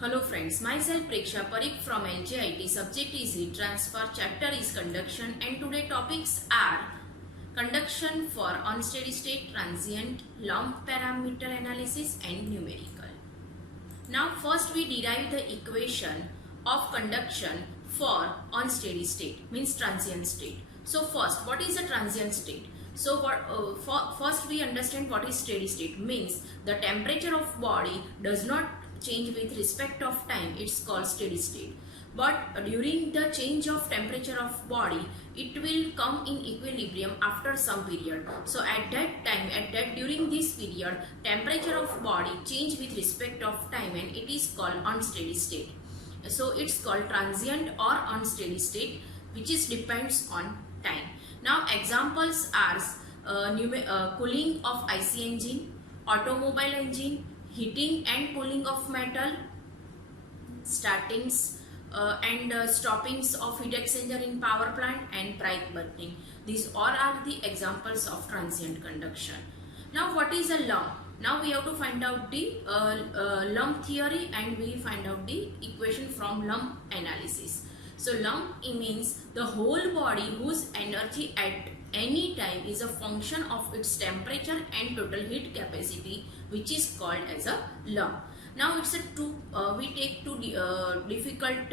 Hello friends, myself Preksha Parikh from LJIT. Subject is heat transfer, chapter is conduction, and today topics are conduction for unsteady state, transient, lump parameter analysis and numerical. Now first we derive the equation of conduction for unsteady state, means transient state. So first, what is a transient state? So first we understand what is steady state, means the temperature of body does not change with respect of time. It's called steady state. But during the change of temperature of body, it will come in equilibrium after some period. So at that time, during this period, temperature of body change with respect of time, and it is called unsteady state. So it's called transient or unsteady state, which is depends on time. Now examples are cooling of IC engine, automobile engine, heating and cooling of metal, startings and stoppings of heat exchanger in power plant, and bright burning. These all are the examples of transient conduction. Now what is a lump? Now we have to find out the lump theory, and we find out the equation from lump analysis. So lump means the whole body whose energy at any time is a function of its temperature and total heat capacity, which is called as a lump. Now it's a we take two difficult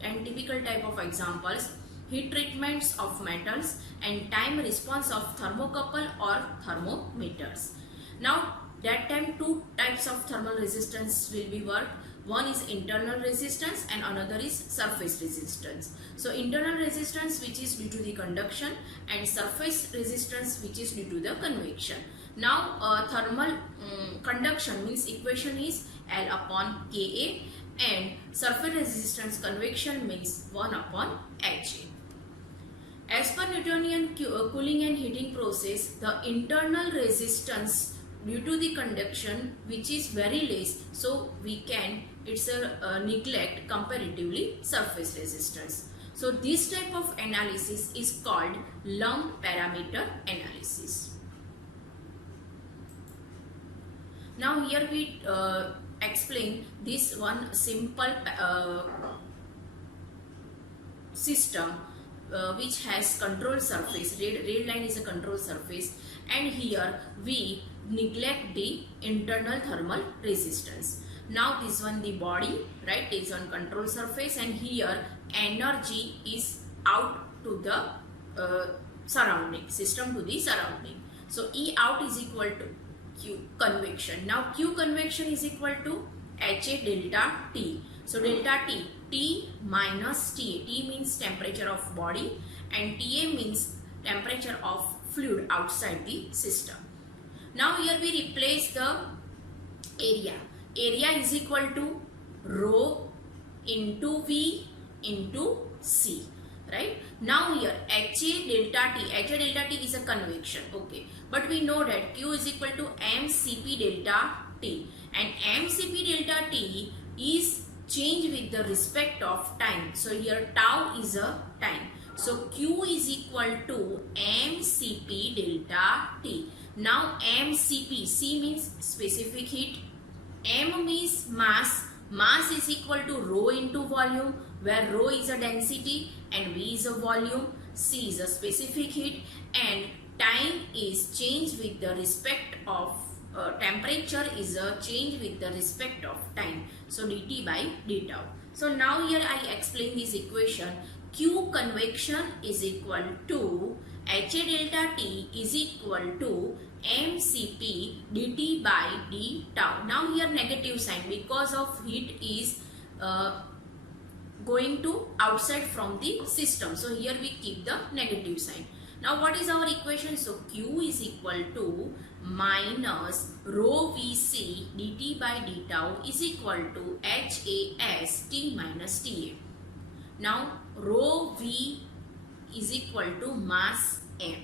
and typical type of examples: heat treatments of metals and time response of thermocouple or thermometers. Now that time two types of thermal resistance will be worked. One is internal resistance and another is surface resistance. So internal resistance, which is due to the conduction, and surface resistance, which is due to the convection. Now thermal conduction means equation is L upon Ka, and surface resistance convection means 1 upon Ha. As per Newtonian cooling and heating process, the internal resistance due to the conduction, which is very less, so we can neglect comparatively surface resistance. So this type of analysis is called lump parameter analysis. Now here we explain this one simple system which has control surface. Red line is a control surface, and here we neglect the internal thermal resistance. Now this one the body, right, is on control surface, and here energy is out to the surrounding system, to the surrounding. So E out is equal to Q convection. Now Q convection is equal to HA delta T. So delta T, T minus TA. T means temperature of body and TA means temperature of fluid outside the system. Now here we replace the area. Area is equal to rho into V into C. Right? Now here HA delta T. HA delta T is a convection. Okay. But we know that Q is equal to mCp delta T. And mCp delta T is change with the respect of time. So here tau is a time. So Q is equal to mCp delta T. Now mCp, C means specific heat, M means mass. Mass is equal to rho into volume, where rho is a density and V is a volume, C is a specific heat, and time is change with the respect of temperature is a change with the respect of time. So dt by d tau. So now here I explain this equation. Q convection is equal to HA delta T is equal to mCp dt by d tau. Now here negative sign, because of heat is going to outside from the system. So here we keep the negative sign. Now what is our equation? So Q is equal to minus rho Vc dt by d tau is equal to HAS T minus TA. Now rho V is equal to mass M.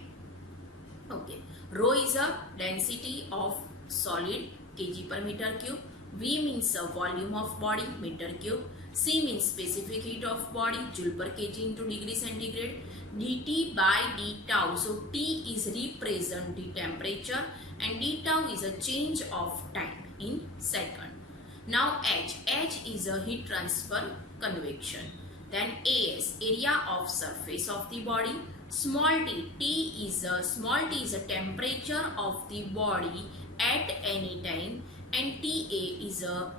Okay. Rho is a density of solid kg per meter cube. V means a volume of body meter cube. C means specific heat of body joule per kg into degree centigrade. dt by d tau. So T is represent the temperature and d tau is a change of time in second. Now H is a heat transfer convection. Then AS, area of surface of the body. Small t is a temperature of the body at any time, and TA is a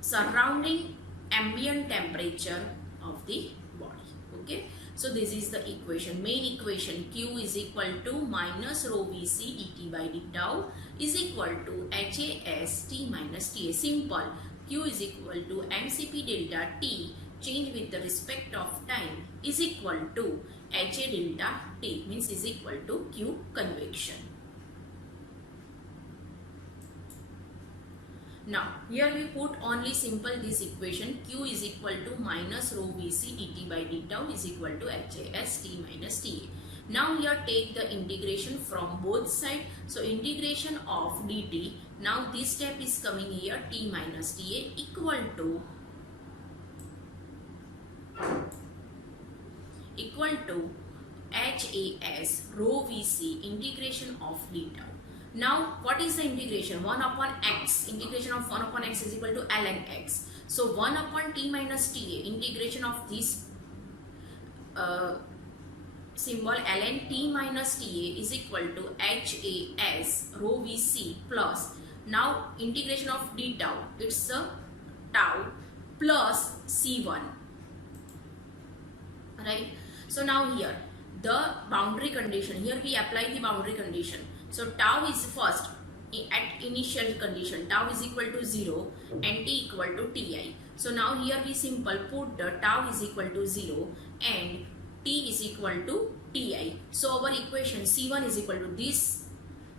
surrounding ambient temperature of the body. Okay, so this is the equation, main equation. Q is equal to minus rho Vc dt by d tau is equal to HAS T minus TA. Simple. Q is equal to mCp delta T change with the respect of time is equal to HA delta T, means is equal to Q convection. Now here we put only simple this equation. Q is equal to minus rho Vc dt by d tau is equal to HAS T minus TA. Now here take the integration from both sides. So integration of dt. Now this step is coming here, T minus TA equal to HAS rho Vc integration of d tau. Now what is the integration? 1 upon x. Integration of 1 upon x is equal to ln x. So 1 upon T minus TA, integration of this symbol ln T minus TA is equal to HAS rho Vc plus, now integration of d tau, it's a tau plus C1, right? So now here the boundary condition, here we apply the boundary condition. So tau is first at initial condition, tau is equal to 0 and t equal to Ti. So now here we simple put the tau is equal to 0 and t is equal to Ti. So our equation C1 is equal to, these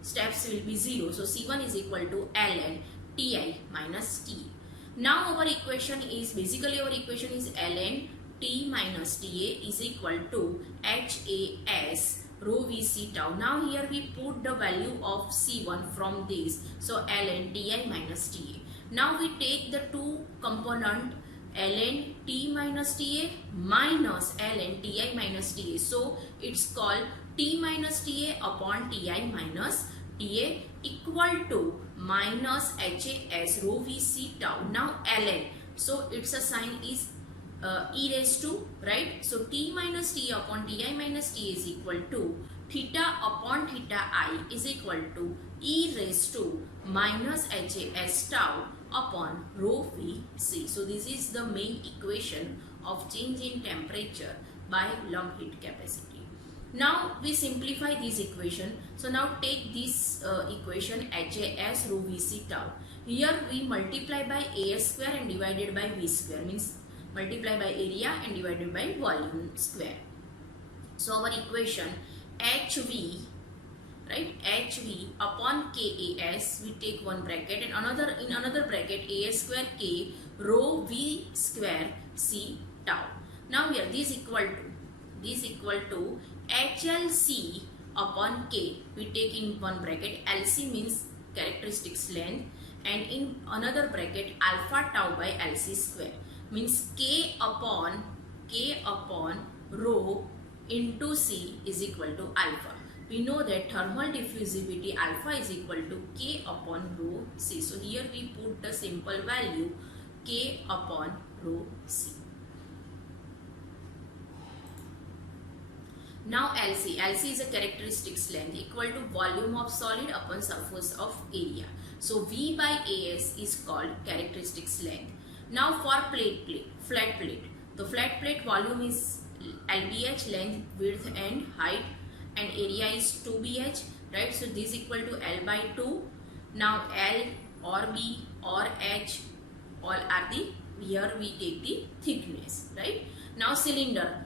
steps will be 0. So C1 is equal to ln Ti minus T. Now our equation is, basically our equation is ln T minus TA is equal to HAS rho Vc tau. Now here we put the value of C1 from this. So ln Ti minus TA. Now we take the two component ln T minus TA minus ln Ti minus TA. So it's called T minus TA upon Ti minus TA equal to minus HAS rho Vc tau. Now ln, so its a sign is e raised to, right? So T minus T upon Ti minus T is equal to theta upon theta I is equal to e raised to minus HAS tau upon rho Vc. So this is the main equation of change in temperature by lump heat capacity. Now we simplify this equation. So now take this equation HAS rho Vc tau. Here we multiply by AS square and divided by V square, means multiply by area and divided by volume square. So our equation HV, right, HV upon KAS, we take one bracket and in another bracket AS square K rho V square C tau. Now here this equal to HLC upon K, we take in one bracket, LC means characteristics length, and in another bracket alpha tau by LC square, means K upon rho into C is equal to alpha. We know that thermal diffusivity alpha is equal to K upon rho C. So here we put the simple value K upon rho C. Now LC is a characteristics length equal to volume of solid upon surface of area. So V by AS is called characteristics length. Now for flat plate. The flat plate volume is LBH, length, width and height, and area is 2BH, right? So this equal to L by 2. Now L or B or H, all are the, here we take the thickness, right? Now cylinder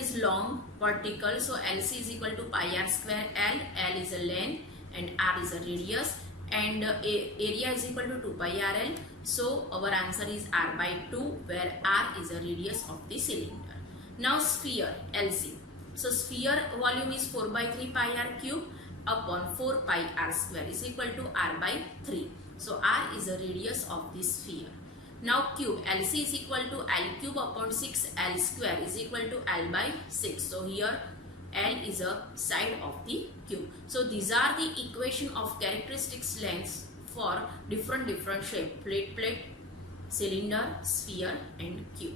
is long, vertical, so LC is equal to pi r square L. L is a length and R is a radius, and area is equal to 2 pi RL. So our answer is R by 2, where R is a radius of the cylinder. Now sphere LC. So sphere volume is 4 by 3 pi r cube upon 4 pi r square is equal to R by 3. So R is a radius of the sphere. Now cube LC is equal to L cube upon 6 L square is equal to L by 6. So here L is a side of the cube. So these are the equation of characteristics lengths for different shape, plate, cylinder, sphere and cube.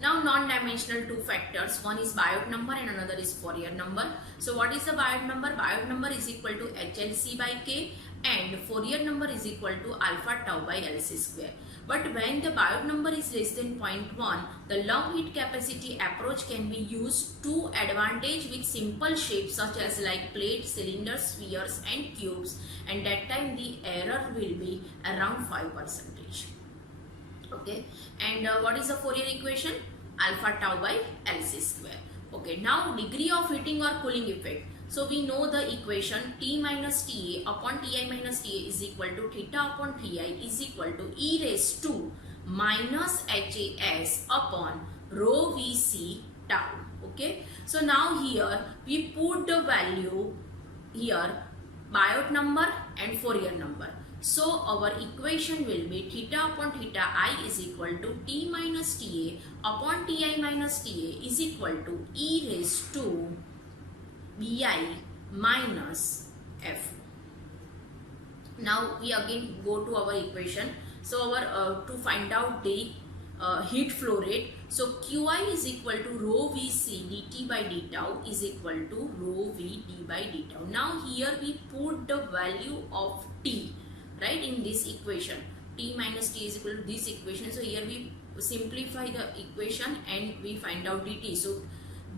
Now non-dimensional two factors, one is Biot number and another is Fourier number. So what is the Biot number? Biot number is equal to HLC by K and Fourier number is equal to alpha tau by LC square. But when the Biot number is less than 0.1, the long heat capacity approach can be used to advantage with simple shapes such as like plates, cylinders, spheres and cubes, and that time the error will be around 5%. Okay, and what is the Fourier equation? Alpha tau by LC square. Okay, now degree of heating or cooling effect. So we know the equation T minus TA upon Ti minus TA is equal to theta upon Ti is equal to e raised to minus HAS upon rho Vc tau. Okay, so now here we put the value here, Biot number and Fourier number. So our equation will be theta upon theta I is equal to T minus TA upon Ti minus TA is equal to e raised to Bi minus F. Now we again go to our equation. So our to find out the heat flow rate. So Qi is equal to rho Vc dt by d tau is equal to rho V d by d tau. Now here we put the value of T, right, in this equation. T minus T is equal to this equation. So here we simplify the equation and we find out dt. So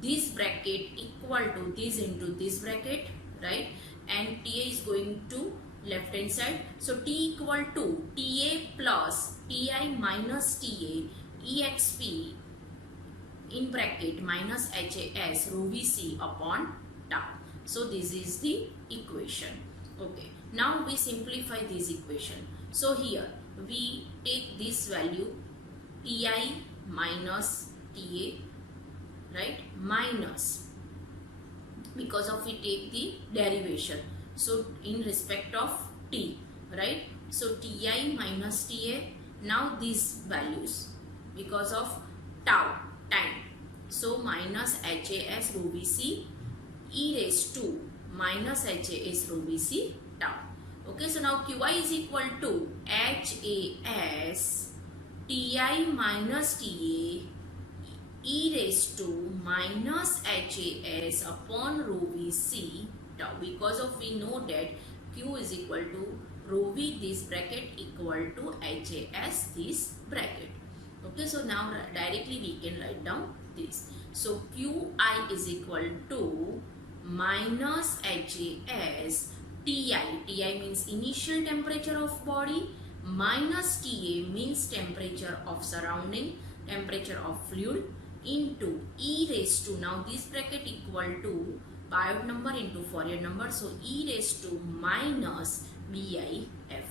this bracket equal to this into this bracket, right, and Ta is going to left hand side. So T equal to Ta plus Ti minus Ta exp in bracket minus HAS rho Vc upon tau. So this is the equation. Okay, now we simplify this equation. So here we take this value Ti minus Ta, right, minus, because of we take the derivation, so in respect of T, right, so Ti minus Ta, now these values because of tau, time, so minus HAS rho Vc e raised to minus HAS rho Vc tau. Okay, so now Qi is equal to HAS Ti minus Ta e raised to minus HAS upon rho Vc tau, because of we know that Q is equal to rho V this bracket equal to HAS this bracket. Okay, so now directly we can write down this. So Qi is equal to minus HAS Ti. Ti means initial temperature of body minus Ta means temperature of surrounding, temperature of fluid, into e raised to, now this bracket equal to Biot number into Fourier number, so e raised to minus BIF.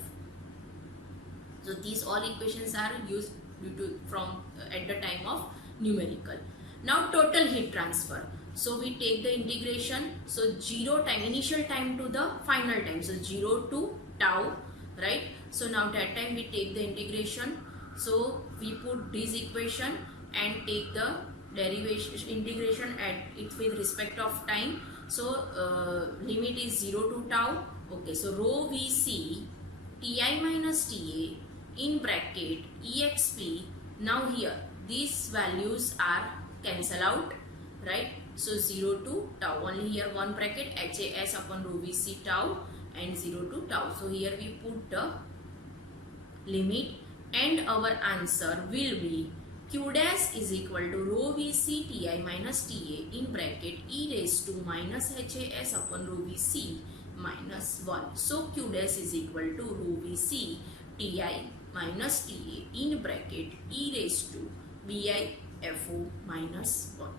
So these all equations are used due to from at the time of numerical. Now total heat transfer. So we take the integration, so 0 time, initial time to the final time, so 0 to tau, right. So now that time we take the integration, so we put this equation and take the derivation integration at it with respect of time. So limit is 0 to tau. Okay, so rho Vc Ti minus Ta in bracket exp. Now here these values are cancel out, right. So 0 to tau, only here one bracket HAS upon rho Vc tau and 0 to tau. So here we put the limit and our answer will be Q dash is equal to rho Vc Ti minus Ta in bracket e raised to minus HAS upon rho Vc minus 1. So Q dash is equal to rho Vc Ti minus Ta in bracket e raised to BiFo minus 1.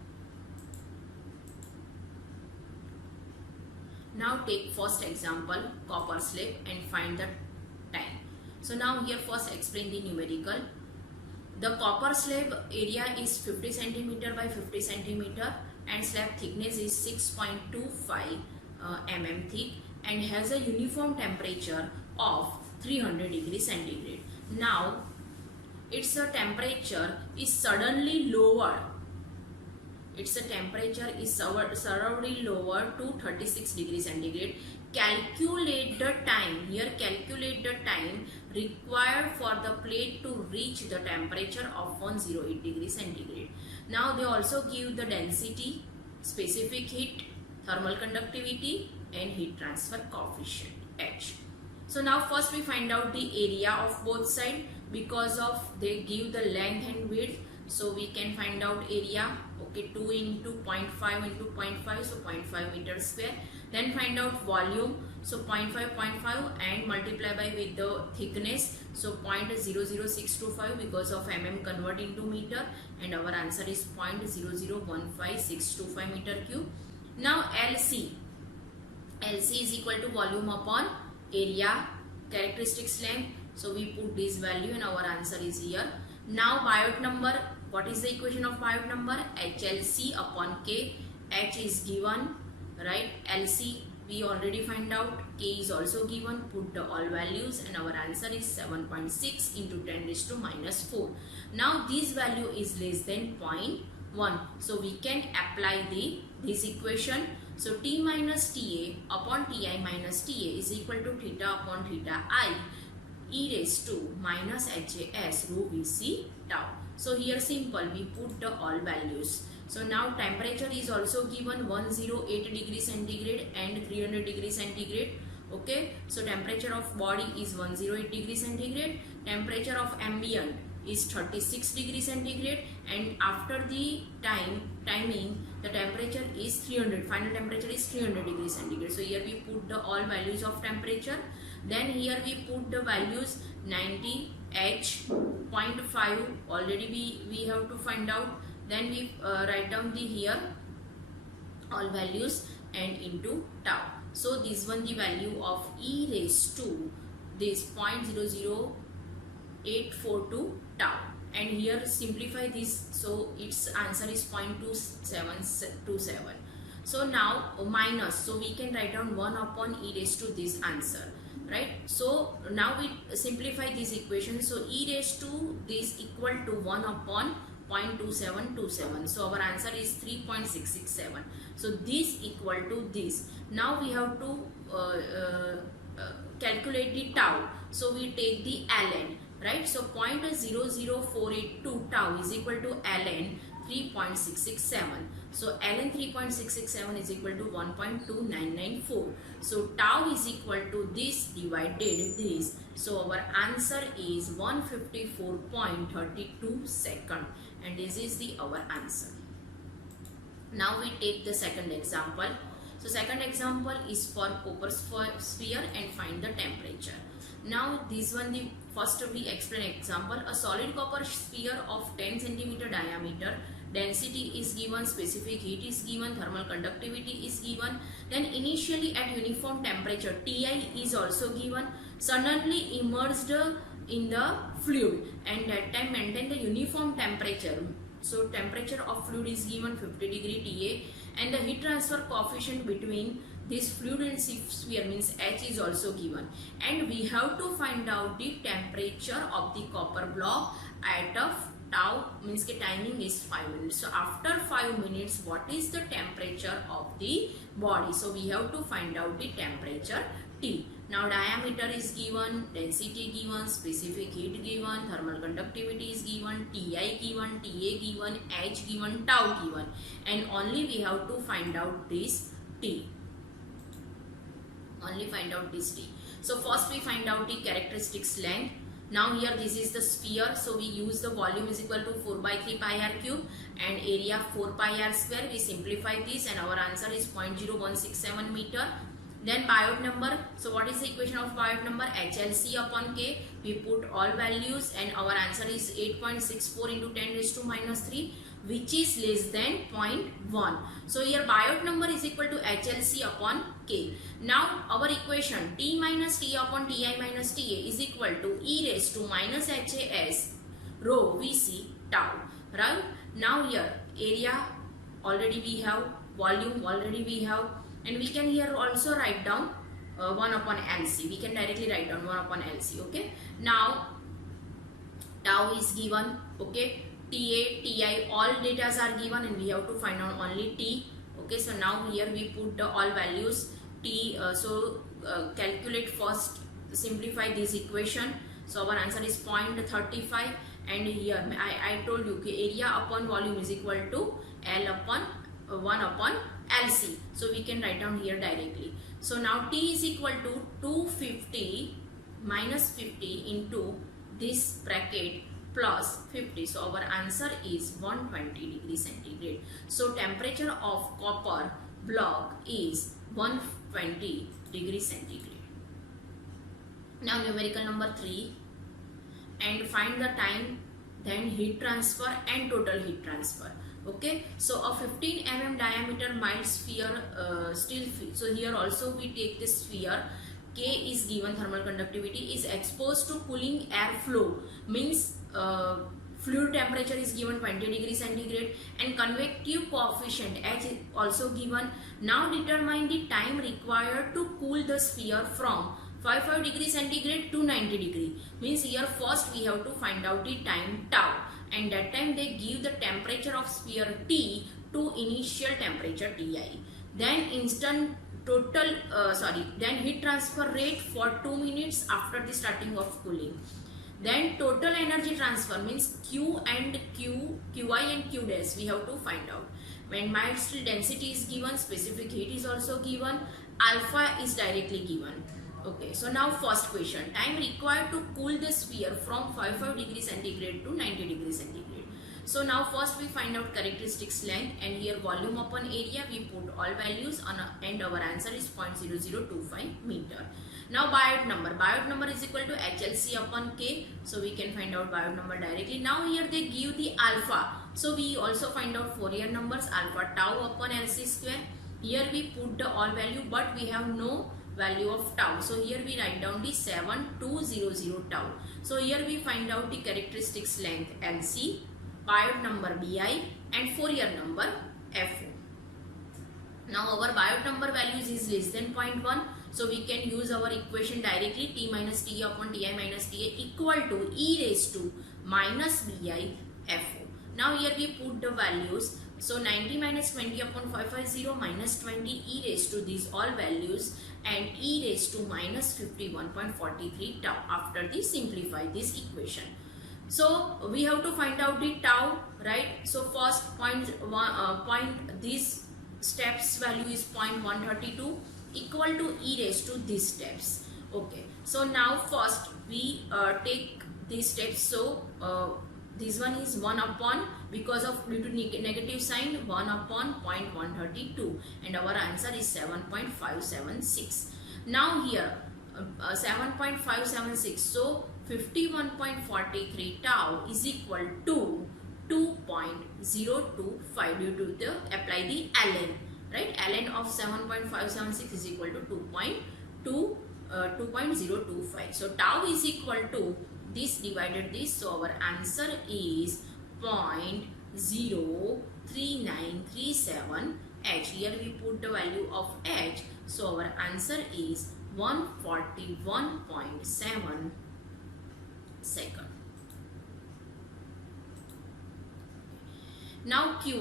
Now take first example, copper slab, and find the time. So now here first explain the numerical. The copper slab area is 50 cm by 50 cm and slab thickness is 6.25 mm thick and has a uniform temperature of 300 degrees centigrade. Now its temperature is suddenly lowered. Its temperature is suddenly lowered to 36 degrees centigrade. Calculate the time. Here calculate the time required for the plate to reach the temperature of 108 degrees centigrade. Now they also give the density, specific heat, thermal conductivity and heat transfer coefficient H. So now first we find out the area of both sides because of they give the length and width. So we can find out area, okay, 2 into 0.5 into 0.5, so 0.5 meter square. Then find out volume, so 0.5 and multiply by with the thickness, so 0.00625 because of mm convert into meter, and our answer is 0.0015625 meter cube. Now LC is equal to volume upon area, characteristics length, so we put this value and our answer is here. Now Biot number, what is the equation of Biot number? HLC upon K. H is given, right? LC we already find out, K is also given, put the all values and our answer is 7.6 into 10 raised to minus 4. Now this value is less than 0.1, so we can apply this equation. So T minus TA upon Ti minus TA is equal to theta upon theta I e raised to minus HAS rho Vc tau. So here simple, we put the all values. So now temperature is also given 108 degrees centigrade and 300 degrees centigrade. Okay, so temperature of body is 108 degrees centigrade, temperature of ambient is 36 degrees centigrade, and after the timing the temperature is 300, final temperature is 300 degrees centigrade. So here we put the all values of temperature. Then here we put the values 90 H 0.5 already we have to find out. Then we write down the here all values and into tau. So this one the value of e raised to this 0.00842 tau, and here simplify this, so its answer is 0.2727. So now minus, so we can write down 1 upon e raised to this answer, right? So now we simplify this equation, so e raised to this equal to 1 upon 0.2727, so our answer is 3.667. so this equal to this. Now we have to calculate the tau, so we take the ln, right? So 0.00482 tau is equal to ln 3.667. So ln 3.667 is equal to 1.2994. So tau is equal to this divided this. So our answer is 154.32 second, and this is our answer. Now we take the second example. So second example is for copper sphere and find the temperature. Now this one, the first we explain example. A solid copper sphere of 10 cm diameter, density is given, specific heat is given, thermal conductivity is given. Then initially at uniform temperature Ti is also given, suddenly immersed in the fluid, and that time maintain the uniform temperature. So temperature of fluid is given 50 degree Ta, and the heat transfer coefficient between this fluid and sphere means H is also given, and we have to find out the temperature of the copper block at a tau, means the timing is 5 minutes. So after 5 minutes what is the temperature of the body? So we have to find out the temperature T. Now diameter is given, density given, specific heat given, thermal conductivity is given, Ti given, Ta given, H given, tau given, and only we have to find out this T. Only find out this T. So first we find out the characteristics length. Now here this is the sphere, so we use the volume is equal to 4 by 3 pi r cube and area 4 pi r square. We simplify this and our answer is 0.0167 meter. Then Biot number, so what is the equation of Biot number? HLC upon K. We put all values and our answer is 8.64 into 10 raised to minus 3, which is less than 0.1. So here Biot number is equal to HLC upon K. Now our equation T minus T upon Ti minus Ta is equal to e raised to minus HAS rho Vc tau, right? Now here area already we have, volume already we have, and we can here also write down 1 upon LC. We can directly write down 1 upon LC. Okay. Now tau is given. Okay. Ta, Ti, all data are given, and we have to find out only T. Okay. So now here we put the all values T. Calculate first, simplify this equation. So our answer is 0.35. And here I told you area upon volume is equal to L upon 1 upon LC. So we can write down here directly. So now T is equal to 250 minus 50 into this bracket plus 50. So our answer is 120 degrees centigrade. So temperature of copper block is 120 degrees centigrade. Now numerical number 3, and find the time, then heat transfer and total heat transfer. Okay, so a 15 mm diameter mild sphere, steel. So here also we take this sphere. K is given, thermal conductivity is exposed to cooling air flow, means fluid temperature is given 20 degrees centigrade, and convective coefficient H is also given. Now determine the time required to cool the sphere from 55 degrees centigrade to 90 degree. Means here first we have to find out the time tau, and that time they give the temperature of sphere T to initial temperature Ti. Then then heat transfer rate for 2 minutes after the starting of cooling. Then total energy transfer means Qi and Q dash we have to find out. When mild steel density is given, specific heat is also given, alpha is directly given. Okay, so now first question, time required to cool the sphere from 55 degrees centigrade to 90 degrees centigrade. So now first we find out characteristics length, and here volume upon area we put all values on and our answer is 0.0025 meter. Now Biot number is equal to HLC upon K, so we can find out Biot number directly. Now here they give the alpha, so we also find out Fourier numbers, alpha tau upon LC square. Here we put the all value, but we have no value of tau, so here we write down the 7200 tau. So here we find out the characteristics length LC, Biot number Bi, and Fourier number Fo. Now our Biot number values is less than 0.1, so we can use our equation directly, T minus T upon Ti minus Ta equal to e raised to minus Bi Fo. Now here we put the values. So 90 minus 20 upon 550 minus 20 e raised to these all values, and e raised to minus 51.43 tau after this simplify this equation. So we have to find out the tau, right? So first this steps value is 0.132 equal to e raised to these steps. Okay, so now first we take these steps. So this one is 1 upon, because of due to negative sign, 1 upon 0.132, and our answer is 7.576. Now here 7.576, so 51.43 tau is equal to 2.025 due to the apply the ln, right? Ln of 7.576 is equal to 2.025. So tau is equal to this divided this, so our answer is 0.03937 H. Here we put the value of H, so our answer is 141.7 second. Now Qi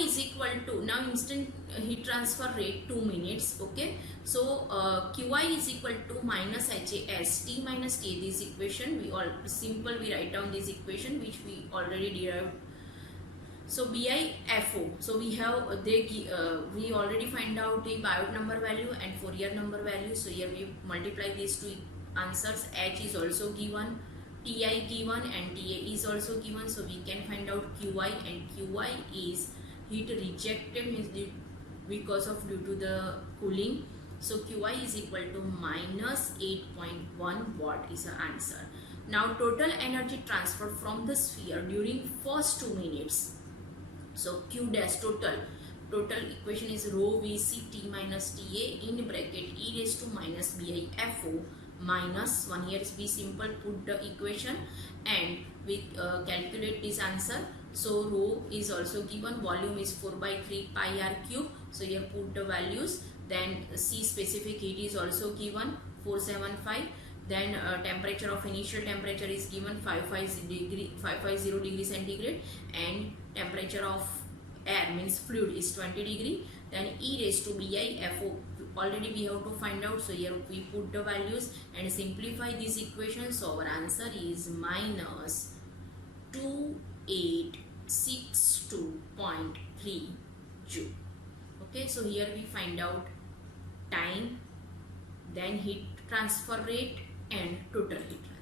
is equal to, now instant heat transfer rate 2 minutes. Okay, so Qi is equal to minus HAS T minus K. This equation we write down this equation which we already derived. So BiFo, so we have we already find out the Biot number value and Fourier number value. So here we multiply these two answers. H is also given, Ti given, and Ta is also given. So we can find out Qi, and Qi is heat rejected, means because of due to the cooling. So Qi is equal to minus 8.1 watt is the answer. Now total energy transfer from the sphere during first 2 minutes. So Q dash total equation is rho Vc T minus Ta in bracket e raised to minus Bi Fo minus 1. Here is we simple put the equation and we calculate this answer. So rho is also given, volume is 4 by 3 pi r cube. So here put the values. Then C specific heat is also given 475. Then temperature of initial temperature is given 550 degree centigrade, and temperature of air means fluid is 20 degree. Then e raised to Bi Fo already we have to find out. So here we put the values and simplify this equation. So our answer is minus 2862.3 joule. Okay, so here we find out time, then heat transfer rate and total heat transfer.